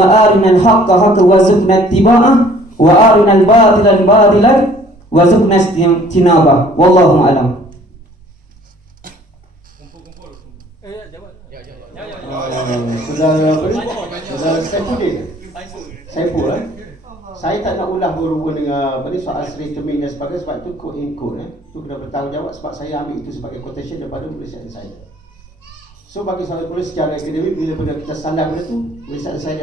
Allahumma arinal haqqa haqqan warzuqna ittiba'ah wa arinal batila batilan warzuqna ijtinabah. Wallahu a'lam. Saudara Saifuddin. Saiful Saya tak nak ulang berhubung dengan soal Sri Temik dan sebagainya, sebab itu quote in quote itu kena bertanggungjawab, sebab saya ambil itu sebagai quotation daripada penulisan saya. So bagi saya tulis secara akademik, bila kita sandar benda tu, tulisan saya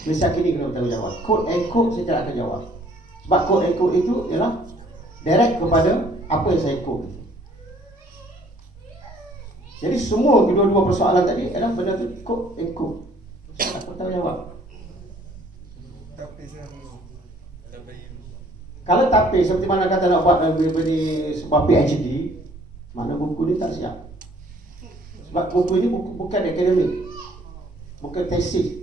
tulisan kini kena bertanggungjawab. Quote and quote saya tak akan jawab, sebab quote and quote itu ialah direct kepada apa yang saya quote. Jadi semua kedua-dua persoalan tadi adalah benda tu quote and quote. Saya tak bertanggungjawab. Kalau tapis seperti mana kata nak buat sebuah PhD, mana buku ni tak siap. Sebab buku ni bukan akademik, bukan tesis.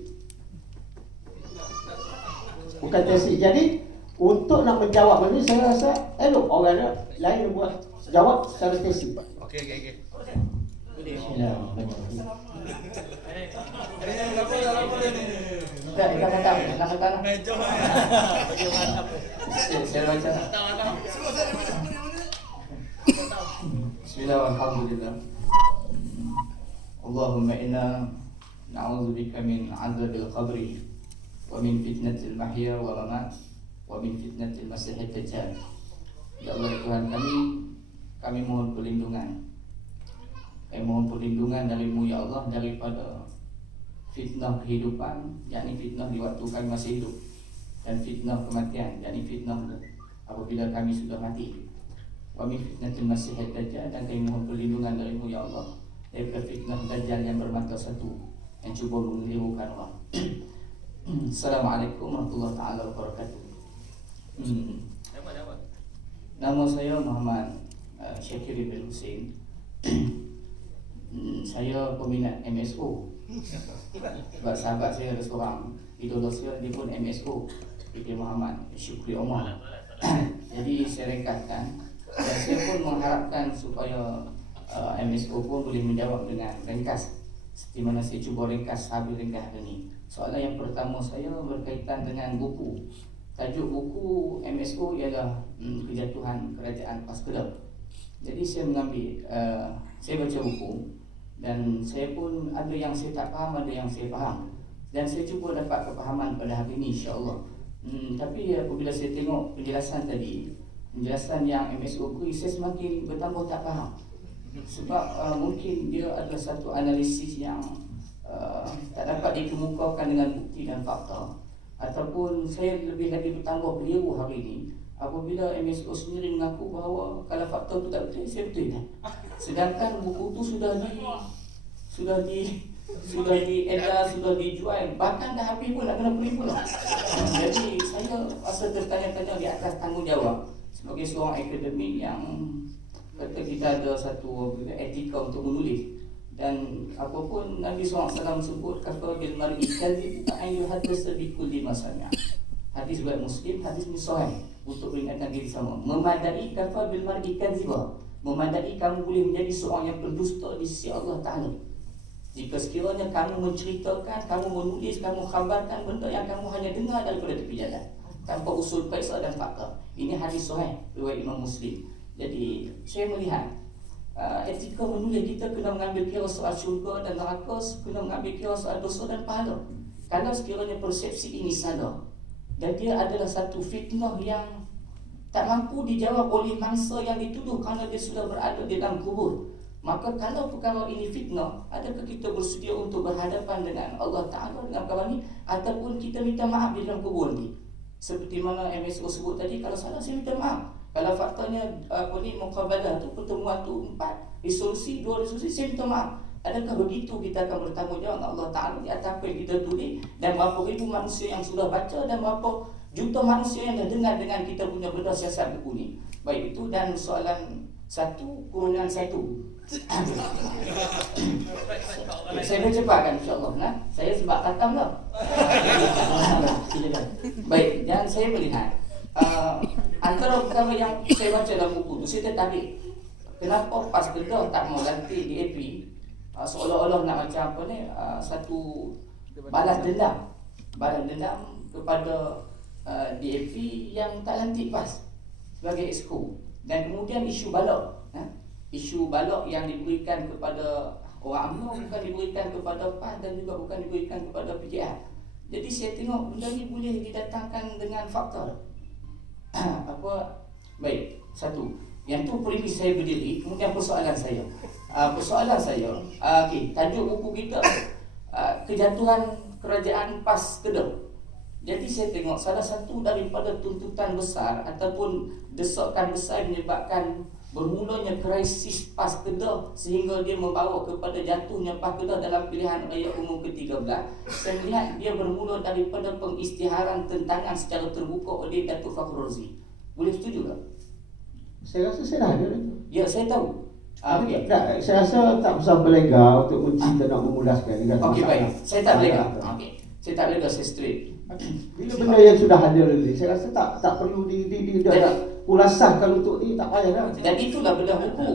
Bukan tesis. Jadi untuk nak menjawab benda ni, saya rasa elok orang lain buat jawab secara tesis. Okey. Bismillahirrahmanirrahim. Allahumma inna na'udzubika min 'adzabil qabri wa min fitnatil mahya wal mamat wa min fitnatil masiihid dajjal. Ya Allah Tuhan kami mohon perlindungan. Mohon perlindungan darimu ya Allah daripada fitnah kehidupan, yakni fitnah di waktu kami masih hidup, dan fitnah kematian, yakni fitnah apabila kami sudah mati. Wa min fitnatil masiihid dajjal, dan kami mohon perlindungan darimu ya Allah daripada fitnah dajjal yang bermata satu yang cuba mengelirukan orang. Assalamualaikum warahmatullahi taala wabarakatuh. Nama saya Muhammad Syakir bin Hussein. Saya peminat MSO. Sebab sahabat saya ada seorang idola saya, dia pun MSO, Dr. Muhammad Syukri Omar. Jadi saya ringkaskan, dan saya pun mengharapkan supaya MSO pun boleh menjawab dengan ringkas, seperti mana saya cuba ringkas habis ringkas ini. Soalan yang pertama saya berkaitan dengan buku. Tajuk buku MSO ialah Kejatuhan Kerajaan Paskudam. Jadi saya mengambil, saya baca buku, dan saya pun ada yang saya tak faham, ada yang saya faham, dan saya cuba dapat kepahaman pada hari ini insya-Allah. Tapi apabila saya tengok penjelasan tadi, penjelasan yang MSO beri, saya semakin bertambah tak faham. Sebab mungkin dia adalah satu analisis yang tak dapat dikemukakan dengan bukti dan fakta. Ataupun saya lebih lagi bertambah keliru hari ini apabila MSO sendiri mengaku bahawa kalau fakta itu tak betul, saya betul kan? Sedangkan buku itu sudah diedar, sudah dijual, bahkan dah habis pun nak kena beli pula. Jadi saya rasa tertanya-tanya di atas tanggungjawab sebagai seorang akademik yang kata kita ada satu etika untuk menulis. Dan apapun Nabi SAW sebut kata bil mar'i kadhib ayu hadis bi kulli masami'. Hadis riwayat Muslim, hadis ni sahih untuk peringatkan diri sama. Memadai kata bil mar'i kadhiba. Memadai kamu boleh menjadi seorang yang berdusta di sisi Allah Ta'ala jika sekiranya kamu menceritakan, kamu menulis, kamu khabarkan benda yang kamu hanya dengar daripada tepi jalan tanpa usul kaisar dan fakta. Ini hadis sahih riwayat Imam Muslim. Jadi saya melihat etika menulis kita kena mengambil kira soal syurga dan neraka, kena mengambil kira soal dosa dan pahala. Kalau sekiranya persepsi ini salah dan dia adalah satu fitnah yang tak mampu dijawab oleh mangsa yang dituduh kerana dia sudah berada di dalam kubur, maka kalau perkara ini fitnah, adakah kita bersedia untuk berhadapan dengan Allah Ta'ala dengan perkara ini, ataupun kita minta maaf di dalam kubur ni? Seperti mana MSO sebut tadi, kalau salah saya minta maaf. Kalau faktanya muqabalah tu, pertemuan tu 4 resolusi, 2 resolusi, saya minta maaf. Adakah begitu kita akan bertanggungjawab dengan Allah Ta'ala di atas apa yang kita tulis, dan berapa ribu manusia yang sudah baca, dan berapa juta manusia yang dah dengar dengan kita punya benda siasat buku ni. Baik itu, dan soalan 1/1. Saya bercepatkan insya-Allah. Saya sebab khatam dah. Baik, dan saya melihat antara perkara yang saya baca dalam buku tu, saya tertarik. Kenapa PAS Kedah tak mau ganti DAP, seolah-olah nak macam apa ni, satu balas dendam balas dendam kepada DAP yang tak lantik PAS sebagai exco. Dan kemudian isu balok, isu balok yang diberikan kepada orang UMNO bukan diberikan kepada PAS dan juga bukan diberikan kepada PKR. Jadi saya tengok benda ni boleh didatangkan dengan fakta. Baik, satu. Yang tu premis saya berdiri. Kemudian persoalan saya. Okey, tajuk buku kita kejatuhan kerajaan PAS Kedah. Jadi saya tengok salah satu daripada tuntutan besar ataupun desakan besar yang menyebabkan bermulanya krisis PAS Kedah sehingga dia membawa kepada jatuhnya PAS Kedah dalam pilihan raya umum ke-13. Saya melihat dia bermula daripada pengisytiharan tentangan secara terbuka oleh Datuk Fakhrul Razi. Boleh setuju tak? Saya rasa saya dah ada itu. Ya, saya tahu. Okay. Tak, saya rasa tak usah berlega untuk mencerita nak memulaskan. Okey, baik. Saya tak berlega. Okey. Saya tak berlega, saya straight. Bila benda yang sudah ada ni, saya rasa tak perlu ulasahkan untuk ni, tak payah dah. Dan itulah bedah buku.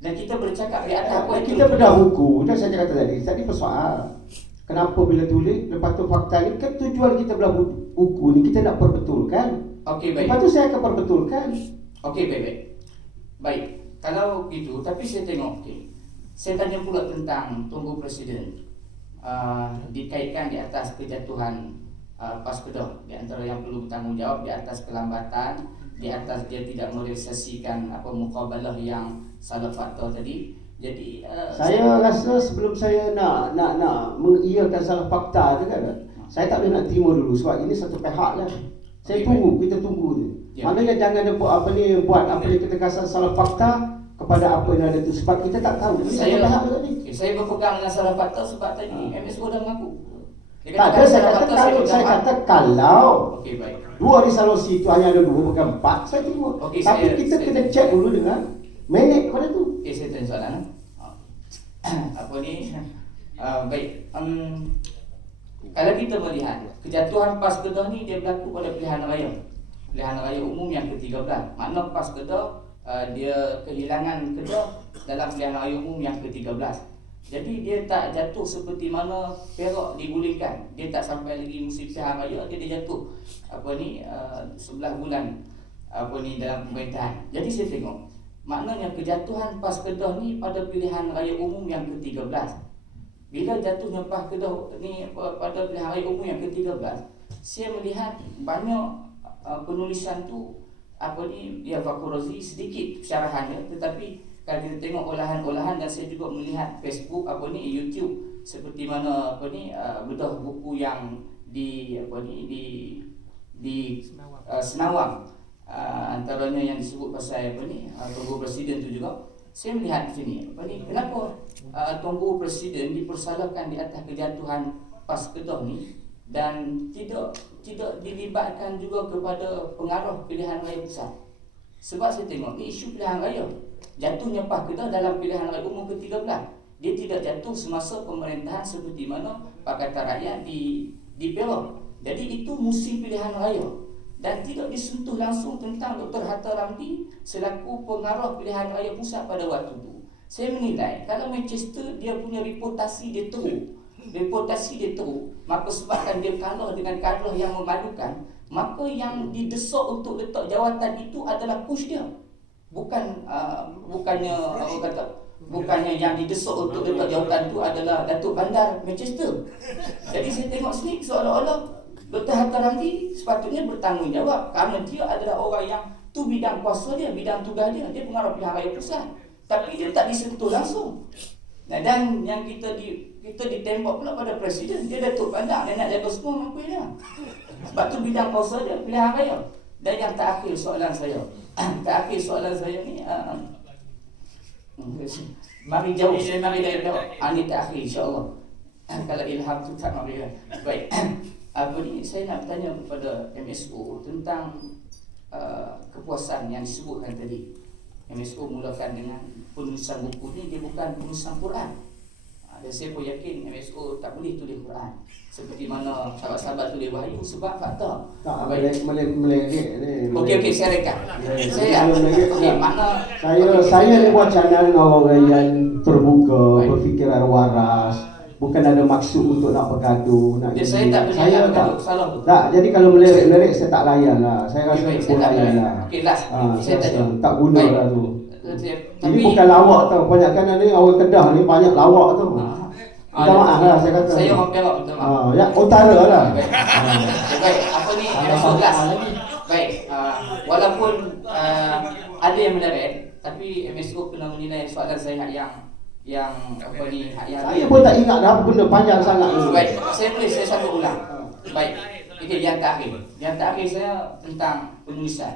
Dan kita bercakap di atas apa itu. Kita bedah buku, dan saya kata tadi persoal. Kenapa bila tulis, lepas tu fakta ni, kan tujuan kita belah buku ni, kita nak perbetulkan. Okey, baik. Lepas tu saya akan perbetulkan. Okey, baik. Kalau gitu, tapi saya tengok, saya tanya pula tentang Tunggu Presiden dikaitkan di atas kejatuhan PAS Kedah. Di antara yang perlu bertanggungjawab di atas kelambatan, di atas dia tidak merealisasikan mukabalah yang salah fakta tadi. Jadi saya rasa sebelum saya nak mengiyakan salah fakta tu kan, saya tak boleh nak terima dulu sebab ini satu pihak lah. Kita tunggu je. Ya. Maknanya jangan buat ketegasan salah fakta kepada apa yang ada tu sebab kita tak tahu. Saya berpegang dengan salah fakta sebab tadi MSO dah mengaku. Saya kata kalau okey, baik. Dua resolusi itu hanya ada 2 bukan 4, saya terima. Okay, tapi kita kena cek dulu dengan manage kepada tu. Okey, saya tanya soalan. Baik. Kalau kita melihat kejatuhan PAS Kedah ni dia berlaku pada pilihan raya umum yang ke-13. Makna PAS Kedah dia kehilangan Kedah dalam pilihan raya umum yang ke-13. Jadi dia tak jatuh seperti mana Perak digulingkan. Dia tak sampai lagi musim pilihan raya, dia jatuh 11 bulan dalam pemerintahan. Jadi saya tengok maknanya kejatuhan PAS Kedah ni pada pilihan raya umum yang ke-13. Bila jatuhnya PAS Kedah ni pada pilihan raya umum yang ke-13, saya melihat banyak penulisan tu dia Fakhrul Razi sedikit syarahannya, tetapi kalau kita tengok olahan-olahan dan saya juga melihat Facebook YouTube seperti mana bedah buku yang di Senawang, antaranya yang disebut pasal Tunggu Presiden tu juga. Saya melihat di sini kenapa Tunggu Presiden dipersalahkan di atas kejatuhan PAS Kedah ni dan tidak dilibatkan juga kepada pengaruh pilihan raya pusat. Sebab saya tengok ni isu pilihan raya. Jatuhnya PAS Kedah dalam pilihan raya umum ke-13. Dia tidak jatuh semasa pemerintahan seperti mana Pakatan Rakyat di Perak. Jadi itu musim pilihan raya dan tidak disentuh langsung tentang Dr. Hatta Ramli selaku pengarah pilihan raya pusat pada waktu itu. Saya menilai kalau Manchester dia punya reputasi dia teruk, maka sebabkan dia kalah dengan kalah yang memalukan, maka yang didesak untuk letak jawatan itu adalah push dia. Bukannya yang didesak untuk letak jawatan itu adalah Datuk Bandar Manchester. Jadi saya tengok sini seolah-olah Dr. Hatta Ramli sepatutnya bertanggungjawab kerana dia adalah orang yang tu bidang kuasa dia, bidang tugas dia pengarah pilihan raya pusat. Tapi dia tak disentuh langsung. Dan yang kita ditembak pula pada Presiden, dia Datuk Bandar, dia nak jaga semua mampu dia. Sebab tu bidang kuasa dia, pilihan raya. Dan yang terakhir soalan saya ni, mari jauh, saya mari dari Perak. Ini terakhir insyaAllah. Kalau ilham tu tak mari. Baik. Saya nak bertanya kepada MSO tentang kepuasan yang disebutkan tadi. MSO mulakan dengan penulisan buku ni, dia bukan penulisan Quran. Dan saya pun yakin MSO tak boleh tulis Quran seperti mana sahabat-sahabat tulis Wahyu sebab fakta. Tak melengit ni. Okey, saya rekat. Saya ni buat channel orang yang terbuka, berfikiran waras. bukan ada maksud untuk nak bergaduh, nak Saya tak saya berniat tak. salah tu. Tak, jadi kalau melirik-lirik saya tak layan lah. Saya rasa Baik, pun saya tak layan layan. lah. Okey, last. Saya Saya tanya. rasa tak guna Baik. lah tu. Tapi Ini bukan lawak tau. Banyakkan ni orang Kedah ni banyak lawak tau. Minta maaf lah saya kata. Saya orang Perak, minta maaf. Ya, utara lah. Baik. Baik, apa ni MSO last. Baik, walaupun ada yang menarik, tapi MSO kena menilai soalan saya yang apa ni hak yang Saya pun tak ingat dah benda panjang sangat ni. baik, saya sambung ulang. Baik. Okey, yang terakhir. Yang terakhir saya tentang penulisan.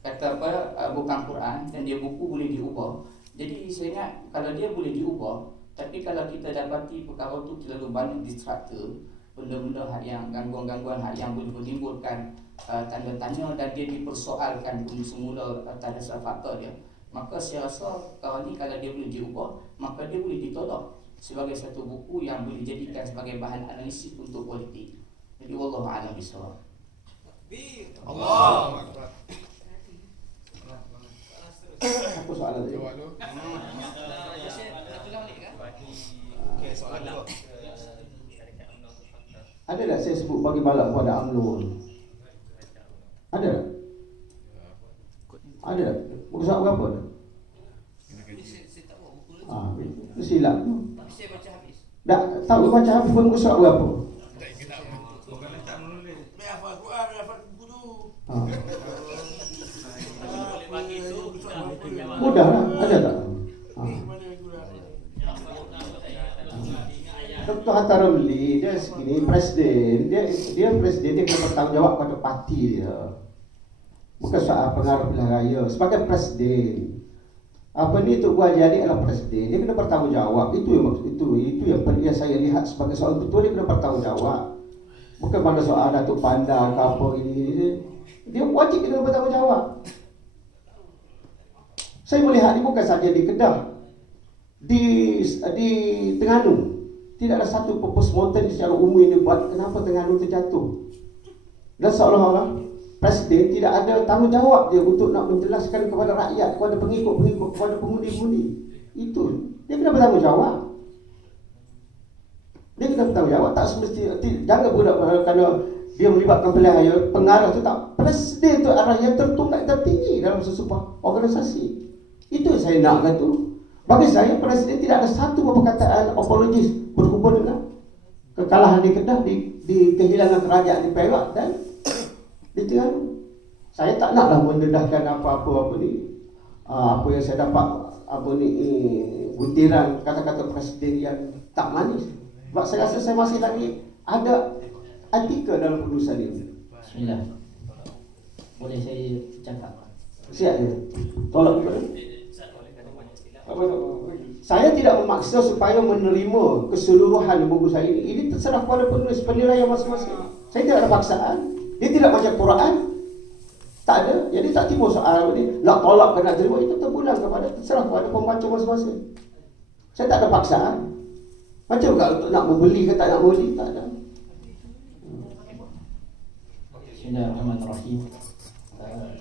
Kata apa, bukan Quran dan dia buku boleh diubah. Jadi saya ingat kalau dia boleh diubah, tapi kalau kita dapati perkara tu terlalu banyak distraktor, benda-benda hak yang gangguan-gangguan hak yang boleh menimbulkan tanda tanya dan dia dipersoalkan dulu semula tanda fakta dia, maka saya rasa perkara ni kalau dia boleh diubah, maka dia boleh ditolak sebagai satu buku yang boleh dijadikan sebagai bahan analisis untuk politik. Jadi wallahu a'lam bishawab. Allah. Apa soalan tadi? Ada tak saya sebut bagi balak kepada UMNO? Ada tak? Ada tak? Buku surat berapa? Itu silap. Tak tahu baca habis pun buku surat berapa? Mudah lah, ada tak? Dr. Hatta Ramli, dia segini presiden, dia presiden, dia kena bertanggungjawab pada parti dia. Bukan soal pengaruh pilihan raya. Sebagai presiden, apa ni Tok Gua Haji Adik adalah presiden, dia kena bertanggungjawab. Itu yang saya lihat sebagai soal betul, dia kena bertanggungjawab. Bukan pada soal Datuk Pandang ke apa ini. Dia wajib kena bertanggungjawab. Saya melihat ini bukan saja di Kedah, di Terengganu. Tidak ada satu postmortem secara umum yang dibuat kenapa Terengganu terjatuh. Dan seolah-olah presiden tidak ada tanggungjawab dia untuk nak menjelaskan kepada rakyat, kepada pengikut-pengikut, kepada pengundi-pengundi. Itu dia kena bertanggungjawab. Dia kena bertanggungjawab. Tak semestinya, jangan budak kerana dia melibatkan pilihan raya, pengarah tu tak. Presiden tu arah yang tertunggak tertinggi dalam sesebuah organisasi. Itu yang saya nakkan tu. Bagi saya presiden tidak ada satu perkataan apologis berhubung dengan kekalahan di Kedah, di kehilangan kerajaan di Perak dan di Terengganu. Saya tak naklah mendedahkan apa-apa ni. Apa yang saya dapat butiran kata-kata presiden yang tak manis. Sebab saya rasa saya masih lagi ada etika dalam penulisan ini. Bismillah. Boleh saya cakap? Siap je. Tolak juga. Saya tidak memaksa supaya menerima keseluruhan buku saya ini. Ini terserah kepada penulis penilaian masing-masing. Saya tidak ada paksaan. Dia tidak baca Quran. Tak ada. Jadi tak timbul soal ni nak tolak ke nak terima. Itu terpulang kepada terserah kepada pembaca masing-masing. Saya tak ada paksaan. Macam juga untuk nak membeli ke tak nak membeli, tak ada. Bismillahirrahmanirrahim.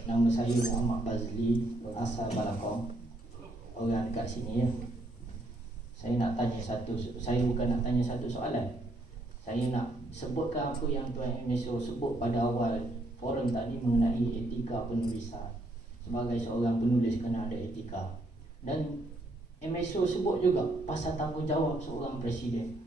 Nama saya Muhammad Bazli, asal Balakong. Orang dekat sini ya. Saya bukan nak tanya satu soalan. Saya nak sebutkan apa yang Tuan MSO sebut pada awal forum tadi mengenai etika penulisan. Sebagai seorang penulis kena ada etika. Dan MSO sebut juga pasal tanggungjawab seorang presiden.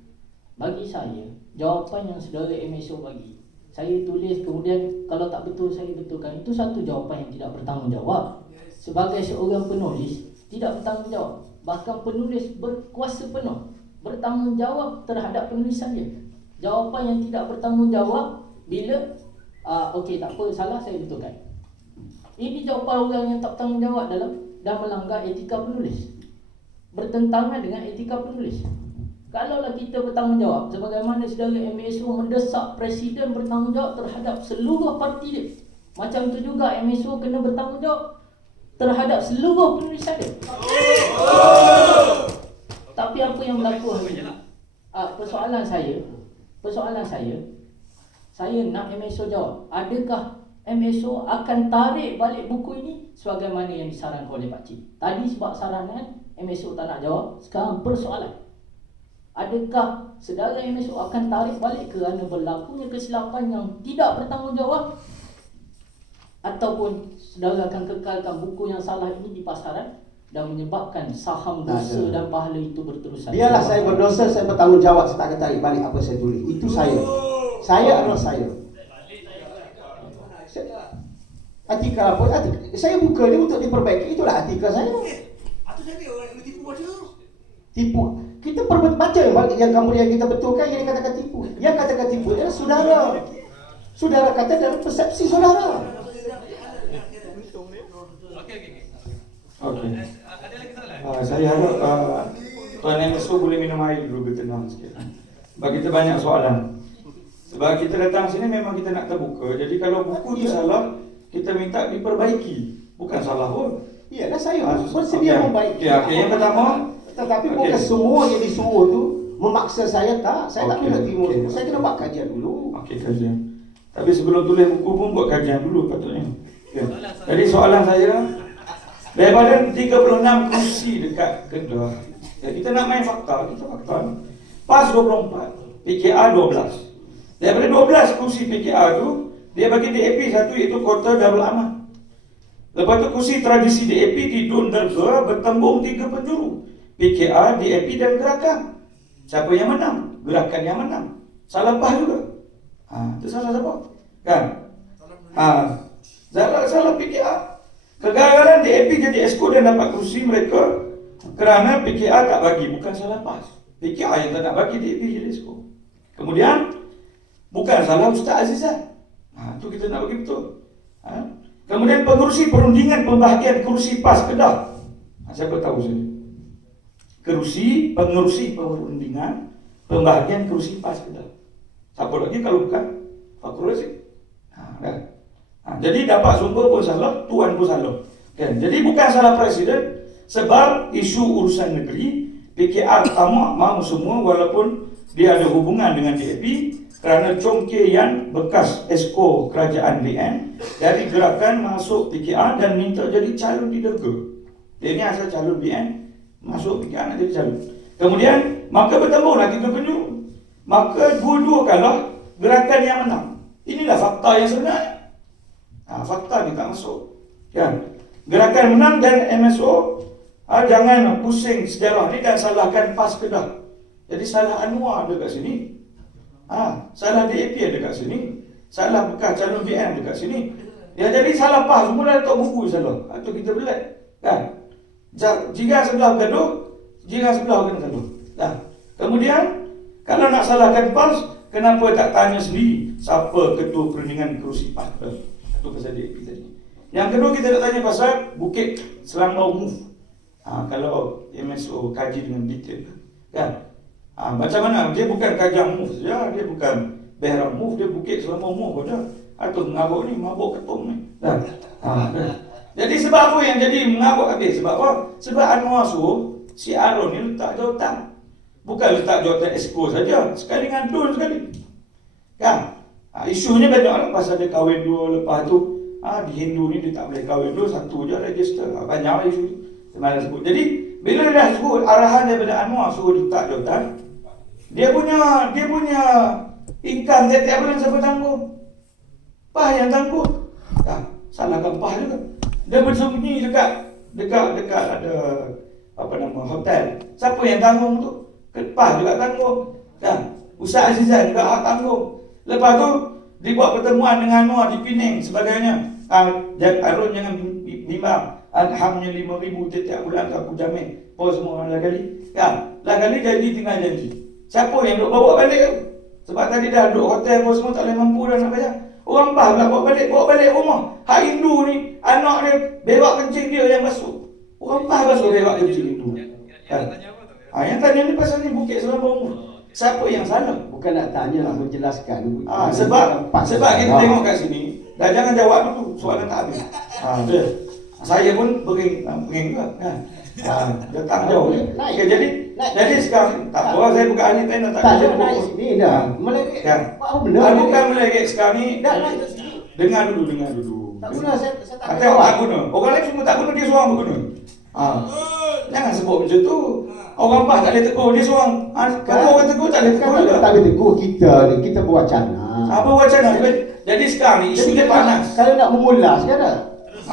Bagi saya, jawapan yang saudara MSO bagi, saya tulis kemudian kalau tak betul saya betulkan, itu satu jawapan yang tidak bertanggungjawab. Sebagai seorang penulis tidak bertanggungjawab. Bahkan penulis berkuasa penuh bertanggungjawab terhadap penulisan dia. Jawapan yang tidak bertanggungjawab bila okey tak apa, salah saya betulkan. Ini jawapan orang yang tak bertanggungjawab dan melanggar etika penulis. Bertentangan dengan etika penulis. Kalaulah kita bertanggungjawab sebagaimana saudara MSO mendesak presiden bertanggungjawab terhadap seluruh parti dia, macam tu juga MSO kena bertanggungjawab terhadap seluruh penulisan dia. Tapi apa yang berlaku hari ini? Persoalan saya nak MSO jawab. Adakah MSO akan tarik balik buku ini sebagaimana yang disarankan oleh Pak Cik? Tadi sebab saranan MSO tak nak jawab. Sekarang persoalan, adakah saudara MSO akan tarik balik kerana berlakunya kesilapan yang tidak bertanggungjawab, ataupun saudara akan kekalkan buku yang salah ini di pasaran dan menyebabkan saham dosa dan pahala itu berterusan? Biarlah saya berdosa, saya bertanggungjawab, saya tak akan tarik balik apa saya tulis. Itu saya. Saya adalah saya. Artikel apa? Saya buka ni untuk diperbaiki. Itulah artikel saya. Tipu. Kita baca yang kemudian kita betulkan yang dikatakan tipu. Yang katakan tipu adalah saudara. Saudara kata dalam persepsi saudara. Okey. Saya harap Tuan MSO boleh minum air dulu, bertenang sikit. Sebab kita banyak soalan. Sebab kita datang sini memang kita nak terbuka. Jadi kalau buku tu salah, kita minta diperbaiki. Bukan salah pun. Iyalah, saya bersedia membaiki. Okey, yang pertama, tetapi bukan semua yang disuruh tu memaksa saya tak. Saya tak boleh terima. Saya kena buat kajian dulu. Okey, kajian. Tapi sebelum tulis buku pun buat kajian dulu patutnya. Okay. Jadi soalan saya, daripada 36 kursi dekat Kedah, ya, kita nak main fakta, kita fakta. PAS 24, PKR 12. Daripada 12 kursi PKR tu, dia bagi DAP satu, iaitu kota Darul Aman. Lepas tu kursi tradisi DAP di Dun Derga bertembung 3 penjuru, PKR, DAP dan gerakan. Siapa yang menang? Gerakan yang menang. Salah PAS juga. Itu salah siapa? Kan? Salah PKR. Kegagalan DAP jadi exco dan dapat kursi mereka kerana PKR tak bagi, bukan salah PAS. PKR yang tak nak bagi DAP jadi exco. Kemudian bukan salah Ustaz Azizan. Itu kita nak bagi betul. Kemudian pengurusi perundingan pembahagian kursi PAS Kedah. Siapa tahu saya? Pengurusi perundingan pembahagian kursi PAS Kedah. Siapa lagi kalau bukan Fakrul Razik? Jadi dapat sumber pun salah, tuan pun salah. Kan? Jadi bukan salah presiden, sebab isu urusan negeri PKR tamak mahu semua walaupun dia ada hubungan dengan DAP kerana Chong Kee Yan bekas esko kerajaan BN dari gerakan masuk PKR dan minta jadi calon di Derga. Dia ni asal calon BN, masuk PKR nak jadi calon. Kemudian maka bertemu lagi ke penjuru. Maka dua-dua kalah, gerakan yang menang. Inilah fakta yang sebenarnya. Fakta ni tak masuk. Kan? Gerakan menang dan MSO jangan pusing sejarah ni dan salahkan PAS Kedah. Jadi salah Anwar ada kat sini. Salah DAP ada kat sini. Salah bekas calon BN ada kat sini. Ya, jadi salah PAS semua dah letak buku salah. Itu kita belat. Kan? Jika sebelah gaduh, jika sebelah kena gaduh. Kemudian kalau nak salahkan PAS, kenapa tak tanya sendiri siapa ketua perundingan kerusi PAS? Itu pasal DAP tadi. Yang kedua kita nak tanya pasal Bukit Selangor Move. Kalau MSO kaji dengan detail, kan? Macam mana? Dia bukan Kajang Move saja, dia bukan Behram Move, dia Bukit Selangor Move saja. Atau mengabuk ni, mabuk ketum ni. Kan? Jadi sebab apa yang jadi mengabuk habis? Sebab apa? Sebab Anwar suruh si Aaron ni letak jawatan. Bukan letak jawatan exco saja, sekali dengan Dun sekali. Kan? Isunya banyak lah, pasal dia kahwin dua, lepas tu di Hindu ni dia tak boleh kahwin dua, satu je register. Banyak lah isu semalam sebut. Jadi bila dia dah sebut arahan daripada Anwar suruh letak jawatan, dia punya income tiap-tiap bulan siapa tanggung? PAS yang tanggung. Salahkan PAS juga. Dia bersembunyi dekat ada hotel. Siapa yang tanggung tu? PAS juga tanggung. Kan? Ustaz Azizan juga tanggung. Lepas tu dibuat pertemuan dengan Anwar di Penang sebagainya. Arun jangan bimbang. Hamnya 5,000 setiap bulan aku jamin. Pos semua lah kali. Kan? Lah kali janji tinggal janji. Siapa yang duk bawa balik tu? Sebab tadi dah duduk hotel pun semua tak boleh mampu dah nak bayar. Orang PAS pula bawa balik rumah. Hak Hindu ni, anak dia bewak kencing dia yang basuh. Orang PAS basuh bewak kencing Hindu. Kan? Yang tanya ni pasal ni Bukit Selangor Move. Siapa yang salah? Bukan nak tanya, nak menjelaskan. Sebab kita tengok kat sini, dah jangan jawab dulu, soalan tak habis. Saya pun bering juga. Datang jauh. Okay, jadi sekarang tak apa, saya bukan ahli panel tak ada naik sini dah. Melegek. Bukan melegek sekarang ni. Dengar dulu. Tak guna, saya tak guna. Orang lain semua tak guna, dia seorang berguna. Jangan sebut macam tu. Orang PAS tak boleh tegur, dia seorang. Kalau orang tegur tak boleh tegur juga. Tak boleh tegur kita ni, kita berwacana. Apa wacana? Jadi sekarang ni isu dia panas. Kalau nak mengulas kan dah.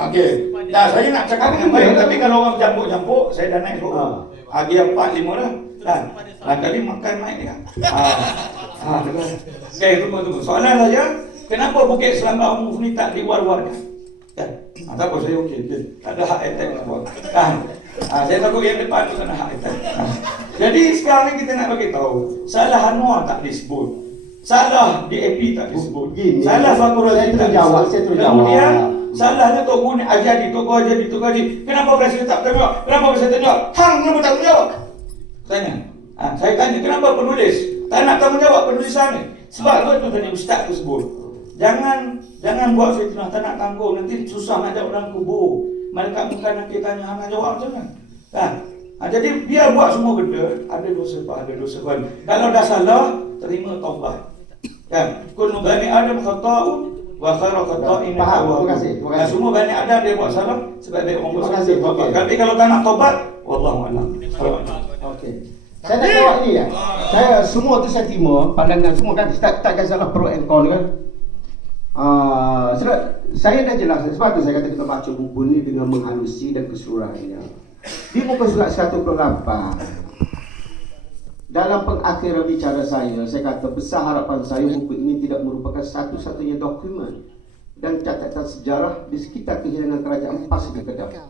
Okey. Dah saya nak cakap dengan baik, tapi kalau orang campur-campur, saya dah naik suara. Lagi 4 5 dah. Dah. Lain kali makan mic dia. Okey, tunggu. Soalan saja, kenapa Bukit Selambau Move ni tak diwar-warkan? Kan? Tak apa, saya okey. Tak ada hak attack semua. Kan? Saya takut yang depan tu kena hak attack. Jadi sekarang ni kita nak bagi tahu, salah Anwar tak disebut. Salah DAP tak disebut. Salah Fakhruddin Saya tak terjawab, disebut. saya terjawab. Kemudian salahnya Tok Guni Ajadi, Tok Haji. Kenapa Presiden tak bertanggung jawab? Kenapa Presiden tak jawab? Hang kenapa tak menjawab? Tanya. Saya tanya, kenapa penulis tak nak tanggung jawab penulisan ni? Sebab betul tadi Ustaz tu sebut. Jangan buat fitnah, tak nak tanggung, nanti susah nak jawab dalam kubur. Malaikat bukan nak kita tanya, hang nak jawab macam mana? Kan? Jadi biar buat semua benda, ada dosa apa, ada dosa apa. Kalau dah salah, terima taubat. Kan? Kullu bani Adam khata'un wa khairu khata'in Faham, terima kasih. Dan semua Bani Adam dia buat salah, sebaik-baik orang buat Terima salah kasih. dia taubat. Okey. Tapi kalau tak nak taubat, wallahu a'lam. Okey. Saya nak jawab ni ya. Saya semua tu saya terima pandangan semua kan, takkan salah pro and con kan. Saya dah jelaskan, sebab tu saya kata kita baca buku ni dengan menghalusi dan keseluruhannya. Di muka surat 128, dalam pengakhiran bicara saya kata besar harapan saya buku ini tidak merupakan satu-satunya dokumen dan catatan sejarah di sekitar kehilangan kerajaan PAS di Kedah.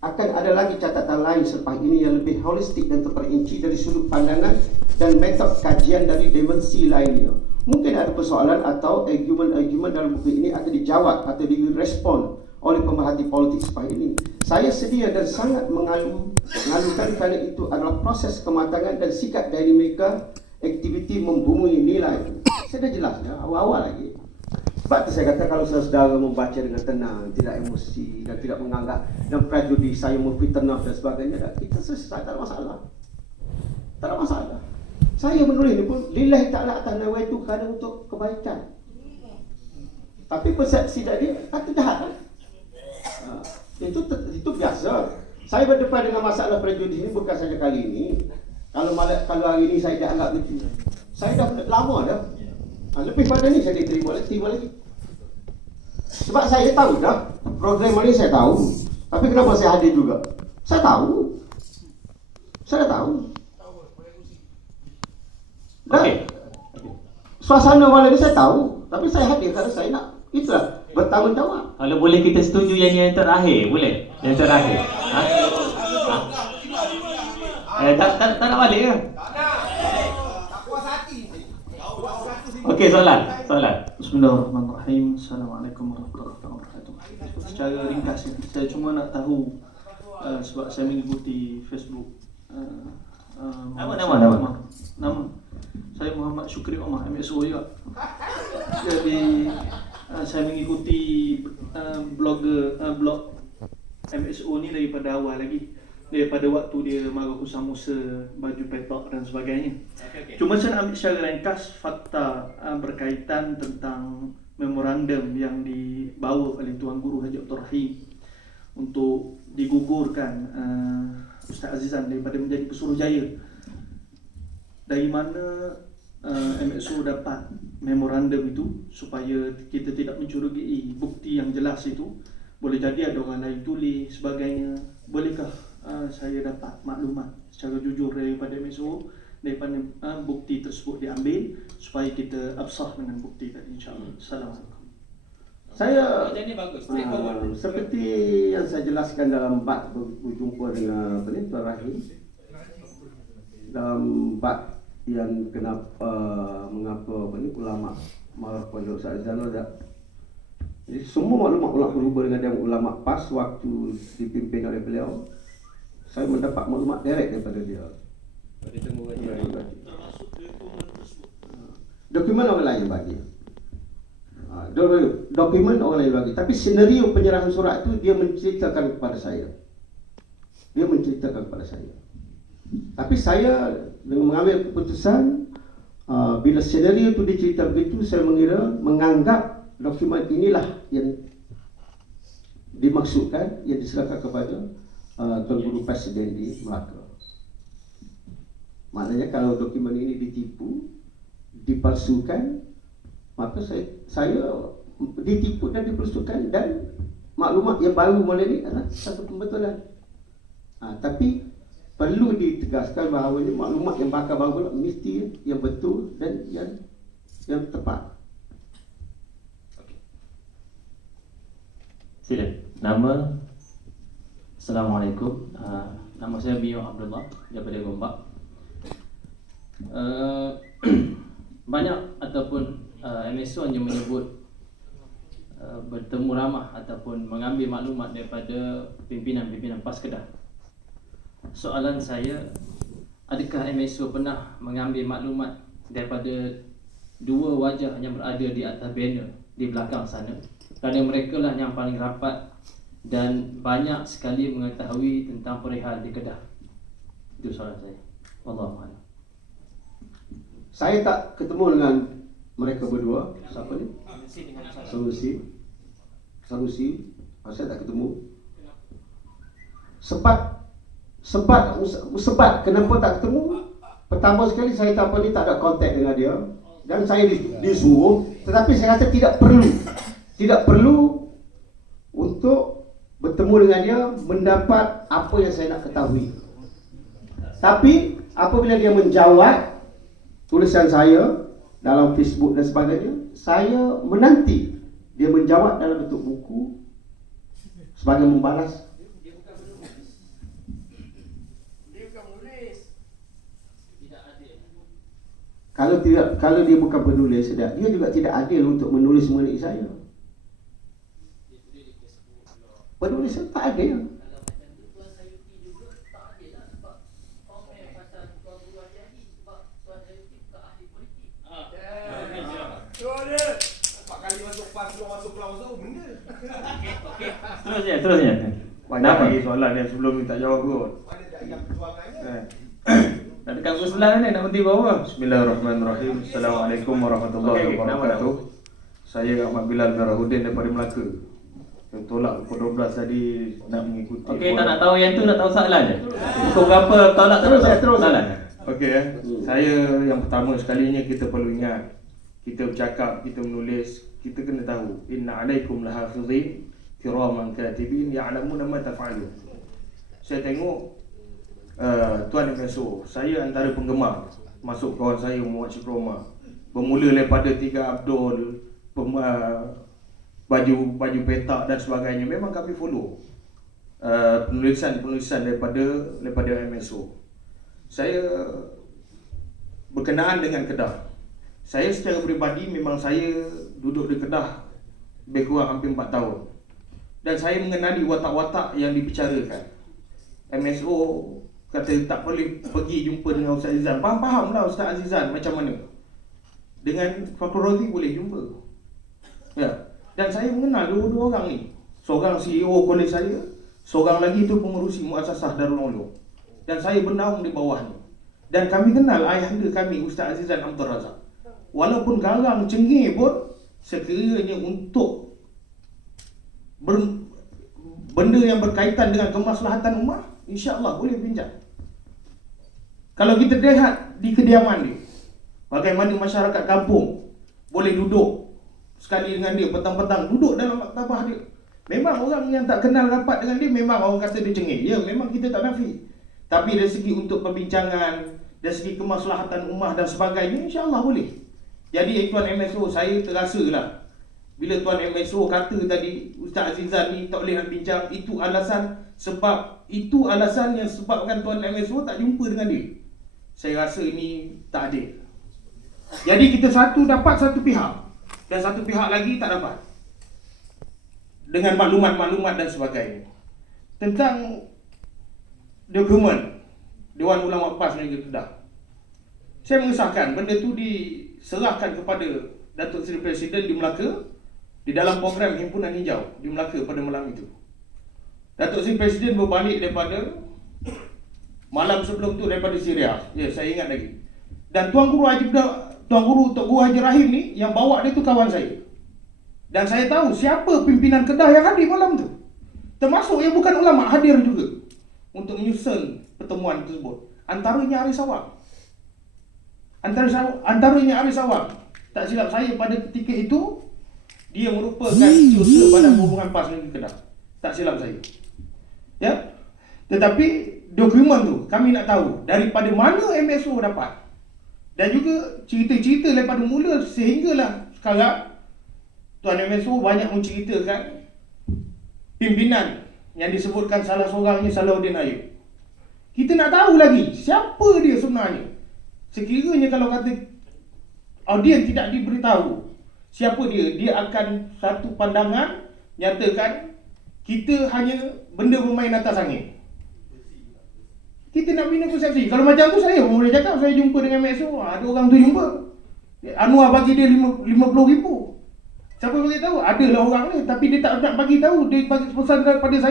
Akan ada lagi catatan lain selepas ini yang lebih holistik dan terperinci dari sudut pandangan dan metod kajian dari dimensi lainnya. Mungkin ada persoalan atau argument dalam buku ini akan dijawab atau direspon oleh pemerhati politik selepas ini. Saya sedia dan sangat mengalukan kerana itu adalah proses kematangan dan sikap dari mereka aktiviti membumui nilai. Saya dah jelas ya, awal-awal lagi. Sebab tu saya kata kalau saudara membaca dengan tenang, tidak emosi dan tidak menganggap dan prejudis saya memfitnah dan sebagainya, kita selesai, tak ada masalah. Tak ada masalah. Saya menulis ni pun lillahi ta'ala atas nama itu kerana untuk kebaikan. Tapi persepsi dari kata jahat kan? Itu biasa. Saya berdepan dengan masalah prejudis ini bukan saja kali ini. Kalau hari ini saya dah anggap begitu, saya dah lama dah. Lebih pada ni saya diterima lagi. Sebab saya tahu dah program ni, saya tahu. Tapi kenapa saya hadir juga? Saya tahu. Saya dah tahu. Dan suasana malam ni saya tahu. Tapi saya hadir kerana saya nak itulah bertanggungjawab. Kalau boleh kita setuju yang terakhir, boleh? Yang terakhir. Tak nak balik ke? Okey, soalan. Bismillahirrahmanirrahim. Assalamualaikum warahmatullahi wabarakatuh. Secara ringkas, saya cuma nak tahu sebab saya mengikuti Facebook. Nama. Saya Muhammad Syukri Omar, MSO juga. Jadi saya mengikuti blog MSO ni daripada awal lagi. Daripada waktu dia marah Husam Musa, baju petok dan sebagainya. Cuma saya nak ambil secara ringkas fakta berkaitan tentang memorandum yang dibawa oleh Tuan Guru Haji Abdul Rahim untuk digugurkan Ustaz Azizan daripada menjadi Pesuruhjaya. Dari mana MSO dapat memorandum itu supaya kita tidak mencurigai bukti yang jelas itu? Boleh jadi ada orang lain tulis sebagainya. Bolehkah saya dapat maklumat secara jujur daripada MSO, daripada bukti tersebut diambil supaya kita absah dengan bukti tadi, insyaAllah. Assalamualaikum. Saya seperti yang saya jelaskan dalam bab berjumpa dengan Tuan Rahim, dalam bab yang mengapa ulama marah pada Ustaz Azizan ada. Jadi semua maklumat berhubung dengan ulama PAS waktu dipimpin oleh beliau, saya mendapat maklumat direct daripada dia. Dokumen orang lain bagi. Dokumen orang lain bagi. Tapi senario penyerahan surat itu dia menceritakan kepada saya. Tapi saya dengan mengambil keputusan, bila senario itu diceritakan begitu, saya menganggap dokumen inilah yang dimaksudkan, yang diserahkan kepada Tuan Guru Presiden di Melaka. Maknanya kalau dokumen ini ditipu, dipalsukan, maka saya ditipu dan dipalsukan, dan maklumat yang baru mulai ini adalah satu pembetulan. Tapi perlu ditegaskan bahawa ini maklumat yang bakal baru mesti yang betul dan yang tepat. Sila. Nama. Assalamualaikum. Nama saya Mio Abdullah daripada Gombak. Banyak ataupun MSO hanya menyebut bertemu ramah ataupun mengambil maklumat daripada pimpinan-pimpinan PAS Kedah. Soalan saya, adakah MSO pernah mengambil maklumat daripada dua wajah yang berada di atas banner di belakang sana? Kerana mereka lah yang paling rapat dan banyak sekali mengetahui tentang perihal di Kedah. Itu soalan saya. Wallahualam. Saya tak ketemu dengan mereka berdua. Siapa ni? Sanusi. Saya tak ketemu. Sebab kenapa tak ketemu? Pertama sekali saya tak ada kontak dengan dia, dan saya disuruh, tetapi saya rasa tidak perlu untuk bertemu dengan dia mendapat apa yang saya nak ketahui. Tapi apabila dia menjawab tulisan saya dalam Facebook dan sebagainya, saya menanti dia menjawab dalam bentuk buku sebagai membalas. Kalau dia bukan penulis, dia juga tidak adil untuk menulis mengenai saya. Penulis tak adil. Terusnya. Banyak lagi soalan yang sebelum ni tak jawab kot. Nak dekat pukul 9 ni nak berhenti bawah. Bismillahirrahmanirrahim. Assalamualaikum warahmatullahi wabarakatuh. Saya Ahmad Bilal Darahudin daripada Melaka. Yang tolak pukul 12 tadi nak mengikuti. Okey, tak nak tahu yang tu, nak tahu soalan je. Pukul berapa tolak terus soalan. Okey Saya yang pertama sekalinya kita perlu ingat, kita bercakap, kita menulis, kita kena tahu inna alaikum lahafizin kiraman katibin ya'lamuna ma taf'alun. Saya tengok Tuan MSO, saya antara penggemar, masuk kawan saya Muhammad Syikroma, bermula daripada Tiga Abdul, baju petak dan sebagainya. Memang kami follow penulisan daripada MSO. Saya berkenaan dengan Kedah. Saya secara peribadi memang saya duduk di Kedah lebih kurang hampir 4 tahun. Dan saya mengenali watak-watak yang dibicarakan. MSO kata tak boleh pergi jumpa dengan Ustaz Azizan. Faham lah Ustaz Azizan macam mana. Dengan Fakhrul Razi boleh jumpa. Ya. Dan saya mengenal dua orang ni. Seorang CEO kolej saya, seorang lagi tu pengerusi Muassasah Darul Ulum. Dan saya bernaung di bawahnya. Dan kami kenal ayahanda kami Ustaz Azizan Abdul Razak. Walaupun garang cengih pun, sekiranya untuk benda yang berkaitan dengan kemaslahatan ummah, insya-Allah boleh bincang. Kalau kita lihat di kediaman dia, bagaimana masyarakat kampung boleh duduk sekali dengan dia petang-petang, duduk dalam maktabah dia. Memang orang yang tak kenal rapat dengan dia, memang orang kata dia cengih. Ya, memang kita tak nafi. Tapi dari segi untuk perbincangan, dari segi kemaslahatan ummah dan sebagainya, insya-Allah boleh. Jadi Tuan MSO, saya terasalah bila Tuan MSO kata tadi Ustaz Azizan ni tak boleh nak bincang, itu alasan yang sebabkan Tuan MSO tak jumpa dengan dia. Saya rasa ini tak adil. Jadi kita dapat satu pihak dan satu pihak lagi tak dapat. Dengan maklumat-maklumat dan sebagainya. Tentang dokumen Dewan Ulama PAS Negeri Kedah. Saya mengesahkan benda tu diserahkan kepada Datuk Seri Presiden di Melaka di dalam program Himpunan Hijau di Melaka pada malam itu. Datuk Seri Presiden berbalik daripada malam sebelum tu daripada Syria. Ya, saya ingat lagi. Dan Tuan Guru Tok Guru Haji Rahim ni yang bawa dia tu kawan saya. Dan saya tahu siapa pimpinan Kedah yang hadir malam tu. Termasuk yang bukan ulama hadir juga. untuk menyusun pertemuan tersebut. Antaranya Aris Awang. Antaranya Aris Awang. Tak silap saya pada ketika itu dia merupakan setiausaha Badan Perhubungan PAS Negeri Kedah. Tak silap saya. Ya. Tetapi dokumen tu kami nak tahu daripada mana MSO dapat. Dan juga cerita-cerita daripada mula sehinggalah sekarang Tuan MSO banyak menceritakan pimpinan yang disebutkan salah seorangnya Salahuddin Ayub. Kita nak tahu lagi siapa dia sebenarnya. Sekiranya kalau kata audiens tidak diberitahu siapa dia, dia akan satu pandangan nyatakan kita hanya benda bermain atas angin. Kita nak bina persepsi. Kalau macam tu saya boleh cakap saya jumpa dengan MSO, ada orang tu jumpa. Anwar bagi dia 50,000. Siapa bagi tahu? Adalah orang ni tapi dia tak nak bagi tahu, dia bagi pesan kepada saya.